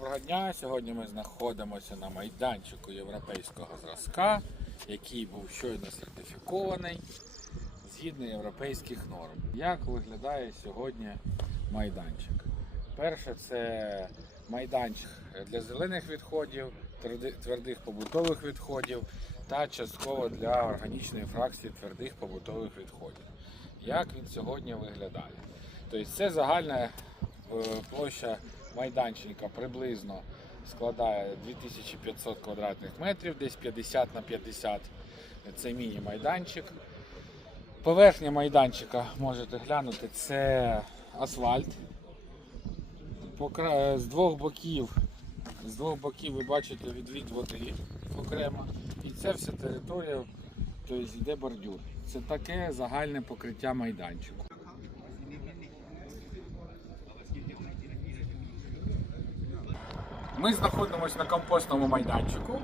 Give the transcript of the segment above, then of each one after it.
Доброго дня! Сьогодні ми знаходимося на майданчику європейського зразка, який був щойно сертифікований згідно європейських норм. Як виглядає сьогодні майданчик? Перше, це майданчик для зелених відходів, твердих побутових відходів та частково для органічної фракції твердих побутових відходів. Як він сьогодні виглядає? Тобто це загальна е, площа майданчика приблизно складає 2500 квадратних метрів, десь 50 на 50. Це міні-майданчик. Поверхня майданчика можете глянути, це асфальт. З двох боків, з двох боків ви бачите відвід води окремо. І це вся територія, тобто йде бордюр. Це таке загальне покриття майданчику. Ми знаходимося на компостному майданчику,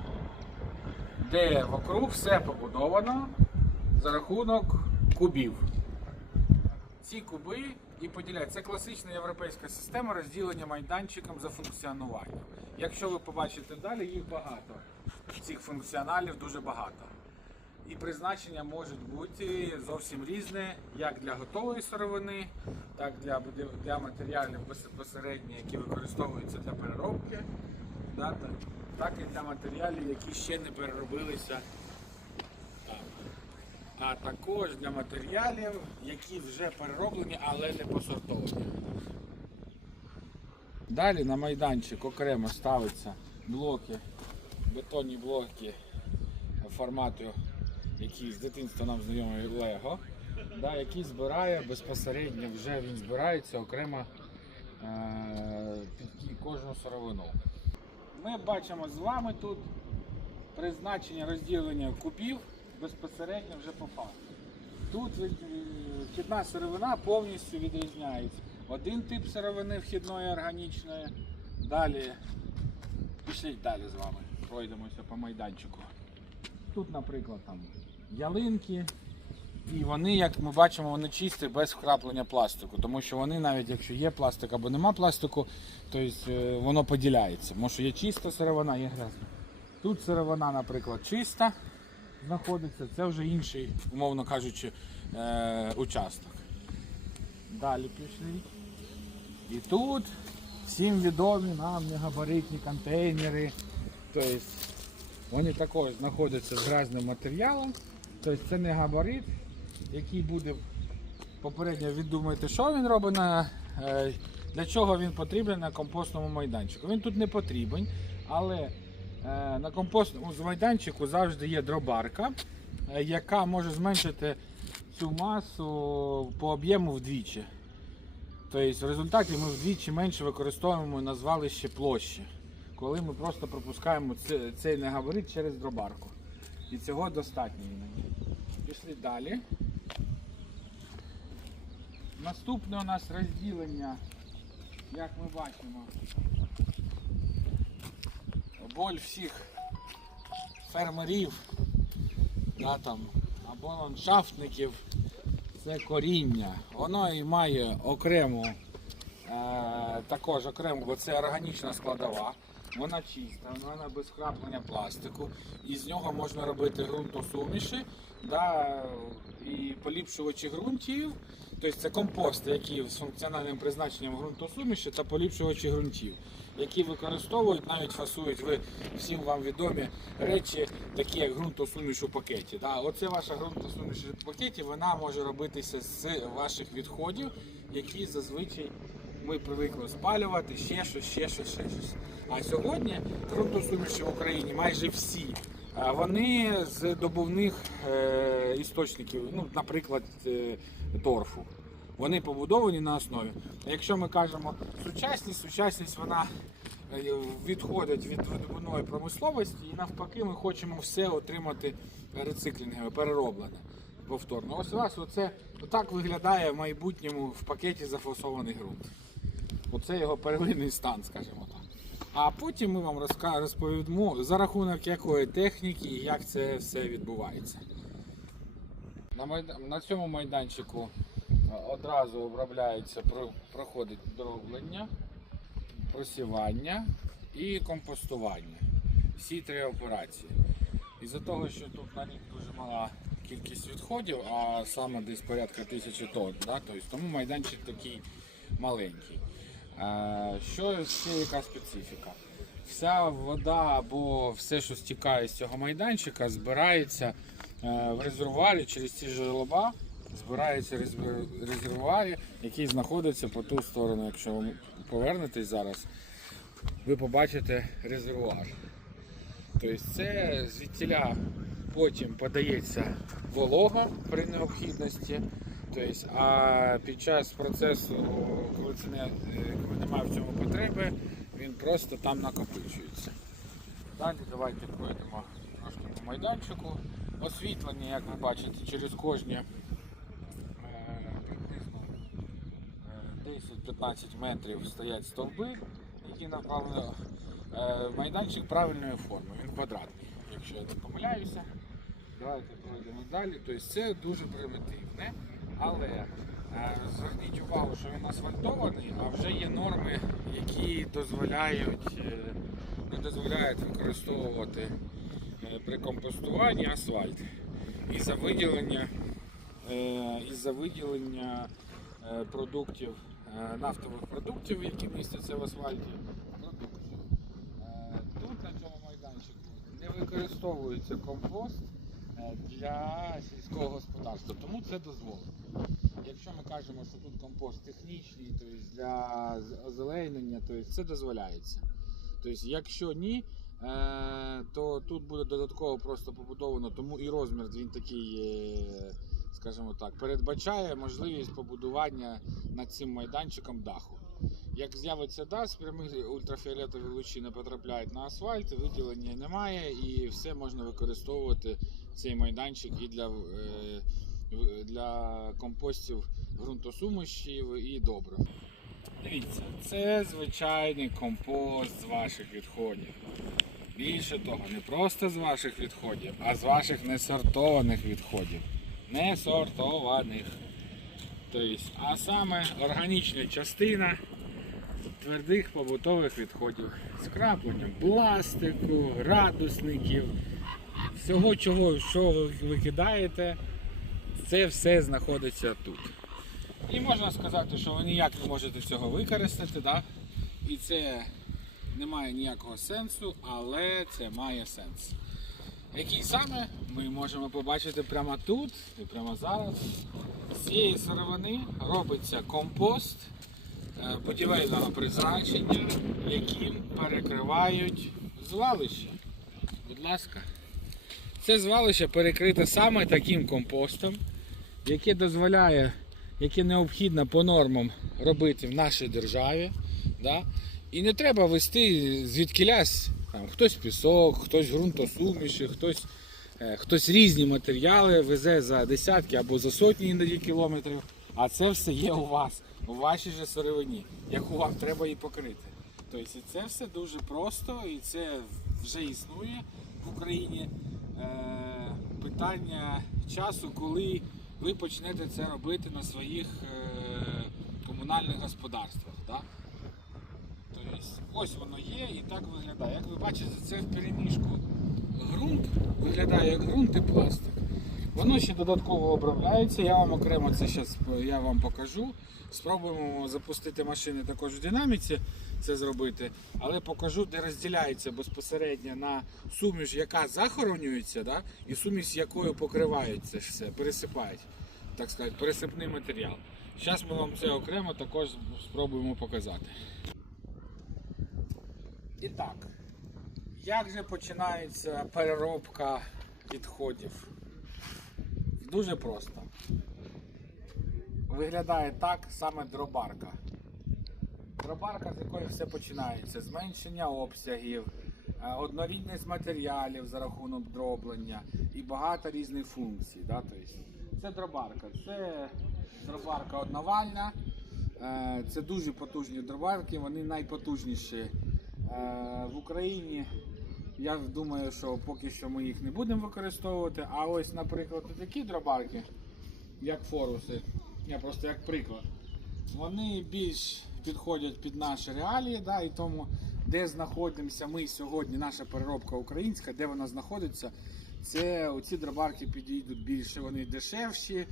де вокруг все побудовано за рахунок кубів. Ці куби і поділяють. Це класична європейська система розділення майданчиком за функціонуванням. Якщо ви побачите далі, їх багато. Цих функціоналів дуже багато. І призначення можуть бути зовсім різне, як для готової сировини, так для, для матеріалів безпосередньо, які використовуються для переробки, да, так, і для матеріалів, які ще не переробилися. А також для матеріалів, які вже перероблені, але не посортовані. Далі на майданчик окремо ставляться блоки, бетонні блоки формату, який з дитинства нам знайомий Лего, да, який збирає безпосередньо, вже він збирається окремо е, під кожну сировину. Ми бачимо з вами тут призначення розділення кубів безпосередньо вже по факту. Тут е, вхідна сировина повністю відрізняється. Один тип сировини вхідної органічної. Далі пішліть далі з вами. Пройдемося по майданчику. Тут, наприклад, там ялинки. І вони, як ми бачимо, вони чисті без вкраплення пластику. Тому що вони, навіть якщо є пластик або нема пластику, то е, воно поділяється. Тому є чиста сировина, є грязна. Тут сировина, наприклад, чиста знаходиться, це вже інший, умовно кажучи, е, участок. Далі пішли. І тут всім відомі нам негабаритні контейнери. Тобто вони також знаходяться з грязним матеріалом. Тобто це не габарит, який буде попередньо ви думаєте, що він робить е, для чого він потрібен на компостному майданчику. Він тут не потрібен, але е, на компостному майданчику завжди є дробарка, е, яка може зменшити цю масу по об'єму вдвічі. Тобто в результаті ми вдвічі менше використовуємо на звалище площі, коли ми просто пропускаємо цей негабарит через дробарку. І цього достатньо іноді. Пішли далі. Наступне у нас розділення, як ми бачимо, боль всіх фермерів да, там, або ландшафтників це коріння. Воно і має окрему, е, також окрему, бо це органічна складова. Вона чиста, вона без вкраплення пластику. І з нього можна робити ґрунтосуміші да, і поліпшувачі ґрунтів. Тобто це компости, які з функціональним призначенням ґрунтосуміші та поліпшувачі ґрунтів, які використовують, навіть фасують ви всім вам відомі речі, такі як ґрунтосуміш у пакеті. Да, оце ваша ґрунтосуміш у пакеті, вона може робитися з ваших відходів, які зазвичай ми привикли спалювати, ще щось, ще щось, ще щось. А сьогодні ґрунтосуміші в Україні майже всі. Вони з добувних е, істочників, ну, наприклад, е, торфу. Вони побудовані на основі. Якщо ми кажемо сучасність, сучасність вона е, відходить від видобувної промисловості, і навпаки, ми хочемо все отримати рециклінгове, перероблене повторно. Ось у вас оце отак виглядає в майбутньому в пакеті зафасований ґрунт. Оце його первинний стан, скажімо так. А потім ми вам розповімо, за рахунок якої техніки і як це все відбувається. На, майда... на цьому майданчику е, одразу обробляється, проходить дроблення, просівання і компостування. Всі три операції. Із-за того, що тут на рік дуже мала кількість відходів, а саме десь порядка тисячі тонн, да? тобто, тому майданчик такий маленький. Е, Що ще яка специфіка? Вся вода або все, що стікає з цього майданчика, збирається е, в резервуарі через ці желоба, збирається резер- резервуарі, який знаходиться по ту сторону. Якщо ви повернетесь зараз, ви побачите резервуар. Тобто це звідтіля потім подається волога при необхідності. Тобто, а під час процесу, коли, це не, е, коли немає в цьому потреби, він просто там накопичується. Далі давайте пройдемо трошки по майданчику. Освітлення, як ви бачите, через кожні е, приблизно е, 10-15 метрів стоять стовби, які направлені. Е, Майданчик правильної форми, він квадратний, якщо я не помиляюся. Давайте пройдемо далі. Тобто це дуже примітивне, але е, зверніть увагу, що він асфальтований, а вже є норми, які дозволяють, е, не дозволяють використовувати е, при компостуванні асфальт. І за виділення, е, із-за виділення продуктів, нафтових продуктів, які містяться в асфальті. Тут на цьому майданчику не використовується компост для сільського господарства, тому це дозволено. Якщо ми кажемо, що тут компост технічний, тобто для озеленення, то це дозволяється. Тобто, якщо ні, е, то тут буде додатково просто побудовано, тому і розмір він такий, е, скажімо так, передбачає можливість побудування над цим майданчиком даху. Як з'явиться дах, прямі ультрафіолетові лучі не потрапляють на асфальт, виділення немає і все можна використовувати цей майданчик і для, е, для компостів ґрунтосумішів і добрив. Дивіться, це звичайний компост з ваших відходів. Більше того, не просто з ваших відходів, а з ваших несортованих відходів. Несортованих. Тобто, а саме органічна частина твердих побутових відходів з крапленням пластику, градусників, всього, чого, що ви викидаєте, це все знаходиться тут. І можна сказати, що ви ніяк не можете цього використати, да? і це не має ніякого сенсу, але це має сенс. Який саме ми можемо побачити прямо тут і прямо зараз. З цієї сировини робиться компост е, будівельного призначення, яким перекривають звалище. Будь ласка. Це звалище перекрите саме таким компостом, яке дозволяє, яке необхідно по нормам робити в нашій державі. Да? І не треба вести звідкілясь там, хтось пісок, хтось ґрунтосуміші, хтось, е, хтось різні матеріали везе за десятки або за сотні іноді кілометрів. А це все є у вас, у вашій же сировині, яку вам треба і покрити. Тобто це все дуже просто і це вже існує в Україні. Е, питання часу, коли ви почнете це робити на своїх е, комунальних господарствах. Да? Тобто, ось воно є і так виглядає. Як ви бачите, це в переміжку ґрунт виглядає як ґрунт і пластик. Воно ще додатково обробляється. Я вам окремо це зараз покажу. Спробуємо запустити машини також в динаміці це зробити, але покажу, де розділяється безпосередньо на суміш, яка захоронюється, да, і суміш, якою ж все, пересипають, так сказати, пересипний матеріал. Зараз ми вам це окремо також спробуємо показати. І так, як же починається переробка відходів? Дуже просто. Виглядає так саме дробарка. Дробарка, з якої все починається. Зменшення обсягів, е, однорідність матеріалів за рахунок дроблення і багато різних функцій. Да? Тобто, це дробарка. Це дробарка одновальна. Е, Це дуже потужні дробарки, вони найпотужніші е, в Україні. Я думаю, що поки що ми їх не будемо використовувати. А ось, наприклад, такі дробарки, як форуси, я просто як приклад, вони більш підходять під наші реалії, да, і тому де знаходимося ми сьогодні, наша переробка українська, де вона знаходиться, це оці дробарки підійдуть більше, вони дешевші,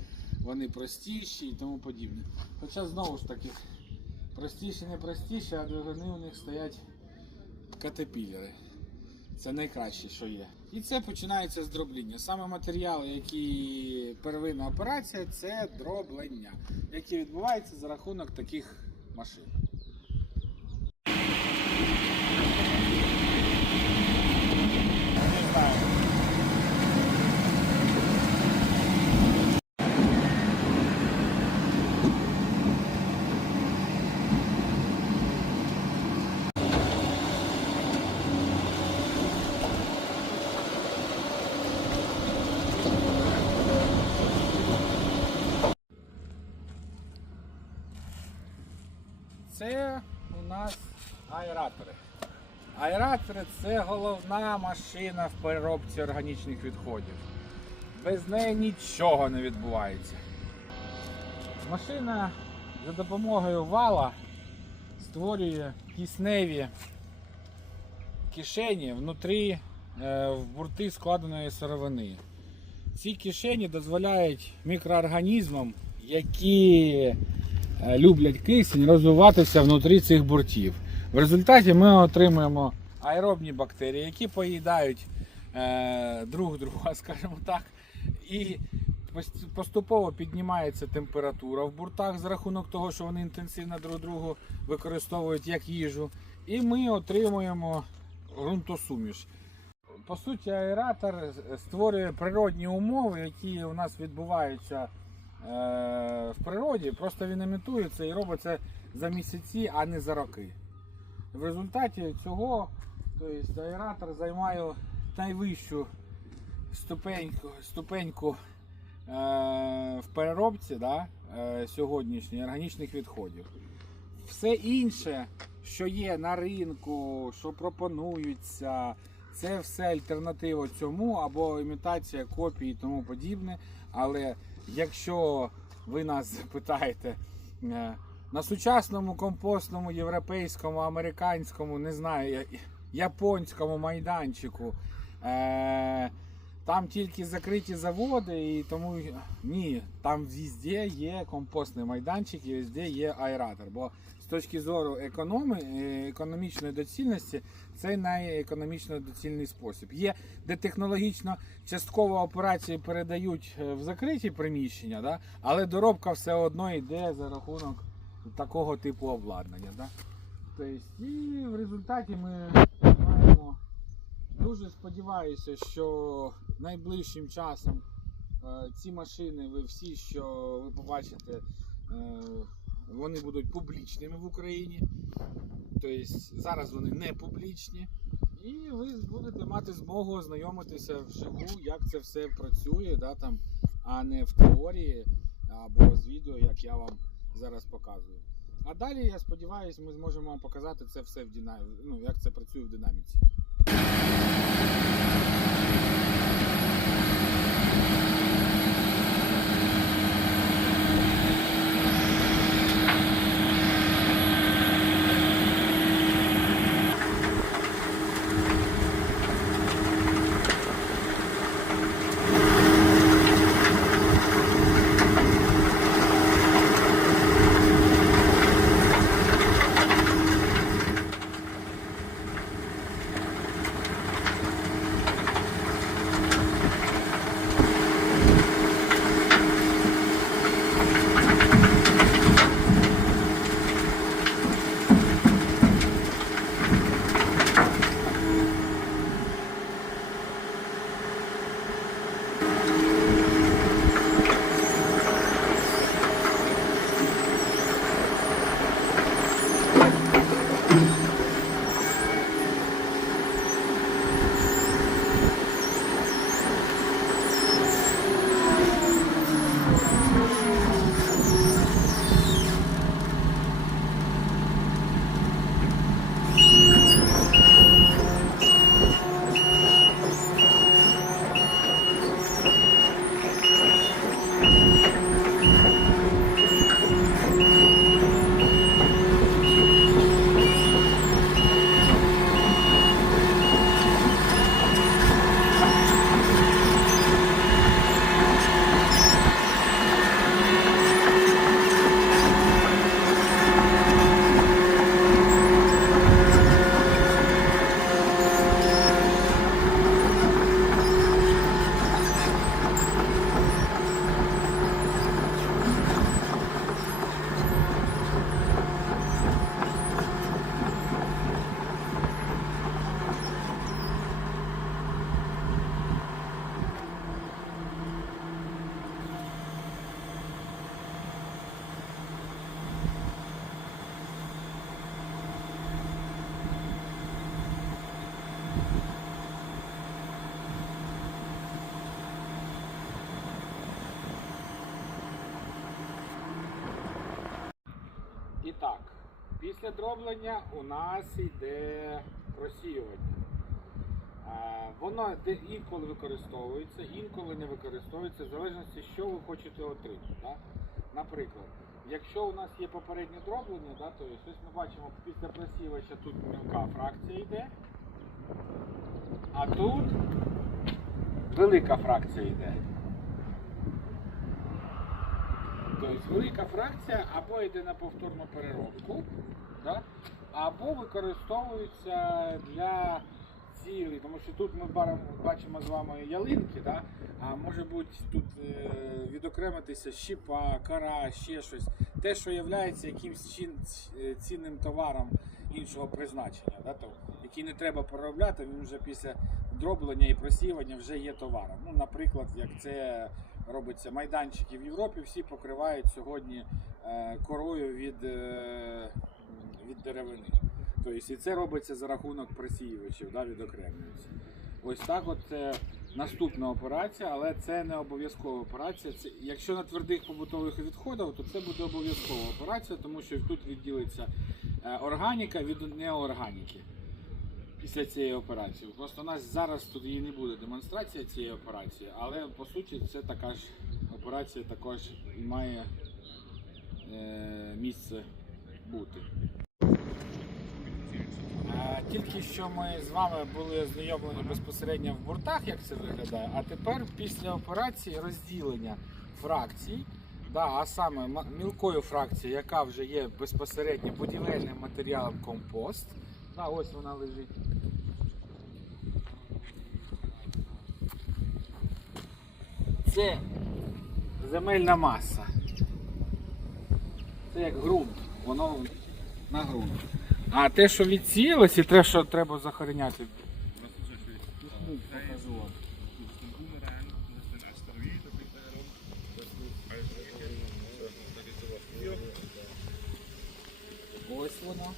вони простіші і тому подібне. Хоча знову ж таки, простіші, не простіші, а двигуни у них стоять катепілери. Це найкраще, що є. І це починається з дробління. Саме матеріали, які первинна операція, це дроблення, яке відбувається за рахунок таких машин. Це у нас аератори. Аератори це головна машина в переробці органічних відходів. Без неї нічого не відбувається. Машина за допомогою вала створює кисневі кишені внутрі е, в бурти складеної сировини. Ці кишені дозволяють мікроорганізмам, які люблять кисень, розвиватися внутрі цих буртів. В результаті ми отримуємо аеробні бактерії, які поїдають е, друг друга, скажімо так, і поступово піднімається температура в буртах за рахунок того, що вони інтенсивно друг другу використовують як їжу. І ми отримуємо ґрунтосуміш. По суті, аератор створює природні умови, які у нас відбуваються е, в природі. Просто він імітує це і робить це за місяці, а не за роки. В результаті цього тобто, аератор займає найвищу ступеньку, ступеньку е, в переробці да, е, сьогоднішньої органічних відходів. Все інше, що є на ринку, що пропонується, це все альтернатива цьому або імітація копії і тому подібне. Але якщо ви нас запитаєте е, на сучасному компостному, європейському, американському, не знаю, японському майданчику, е, там тільки закриті заводи, і тому ні, там везде є компостний майданчик і везде є аератор. Бо точки зору економи, е, економічної доцільності це найекономічно доцільний спосіб. Є де технологічно частково операції передають е, в закриті приміщення, да? але доробка все одно йде за рахунок такого типу обладнання. Да? Тобто, і в результаті ми маємо дуже сподіваюся, що найближчим часом е, ці машини, ви всі, що ви побачите, вони будуть публічними в Україні. Тобто зараз вони не публічні. І ви будете мати змогу ознайомитися вживу, як це все працює, да, там, а не в теорії або з відео, як я вам зараз показую. А далі, я сподіваюся, ми зможемо вам показати це все в динаміці, ну, як це працює в динаміці. Після дроблення у нас йде просіювання. Воно інколи використовується, інколи не використовується, в залежності, що ви хочете отримати. Да? Наприклад, якщо у нас є попереднє дроблення, да, то ось ми бачимо після просівача тут мілка фракція йде, а тут велика фракція йде. Тобто велика фракція або йде на повторну переробку, да? або використовується для цілей, тому що тут ми бачимо з вами ялинки, да? а може бути тут е, відокремитися щіпа, кара, ще щось. Те, що є якимось цінним товаром іншого призначення, да? то, який не треба переробляти, він вже після дроблення і просіювання вже є товаром. Ну, наприклад, як це робиться майданчики в Європі, всі покривають сьогодні е, корою від, е, від деревини. Тобто і це робиться за рахунок просіювачів, да, відокремлюється. Ось так от це наступна операція, але це не обов'язкова операція. Це, якщо на твердих побутових відходах, то це буде обов'язкова операція, тому що тут відділиться е, органіка від неорганіки після цієї операції. Просто у нас зараз тут її не буде демонстрація цієї операції, але по суті це така ж операція також і має е, місце бути. Е, Тільки що ми з вами були ознайомлені безпосередньо в бортах, як це виглядає. А тепер після операції розділення фракцій, да, а саме мілкою фракцією, яка вже є безпосередньо будівельним матеріалом компост. Да, ось вона лежить. Це земельна маса. Це як ґрунт, воно на ґрунт. А те, що відсіялось, і те, що треба захороняти. Покажу вам. Ось воно.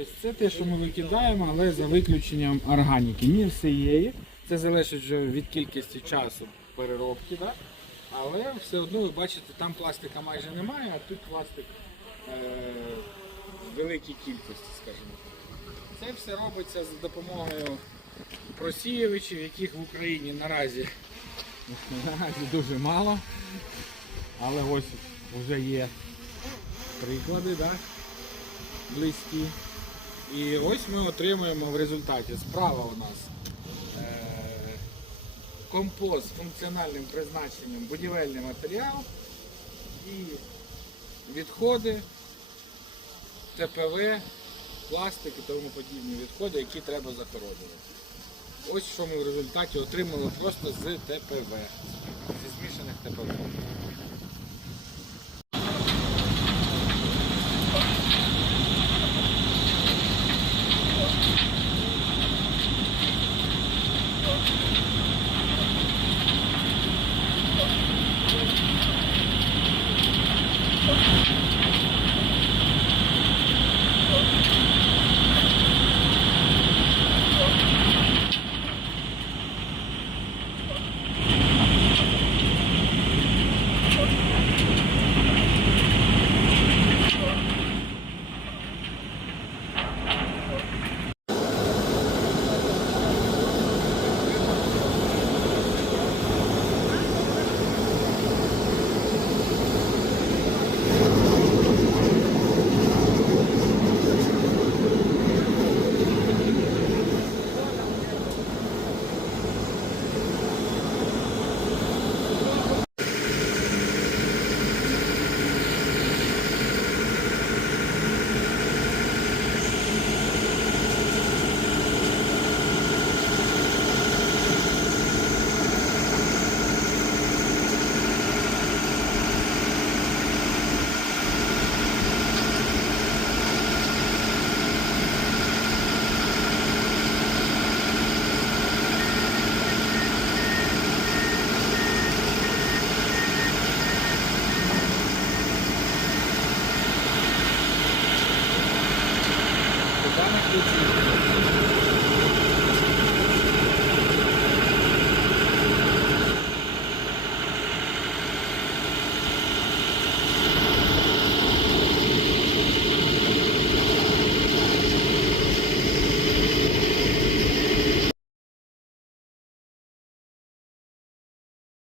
Тобто це те, що ми викидаємо, але за виключенням органіки. Не всієї. Це залежить вже від кількості часу переробки. Да? Але все одно ви бачите, там пластика майже немає, а тут пластик е- в великій кількості, скажімо так. Це все робиться за допомогою просіювачів, яких в Україні наразі, наразі дуже мало. Але ось вже є приклади, да? близькі. І ось ми отримуємо в результаті. Справа у нас е, компост з функціональним призначенням будівельний матеріал і відходи, ТПВ, пластик і тому подібні відходи, які треба захоронювати. Ось що ми в результаті отримали просто з ТПВ, зі змішаних ТПВ.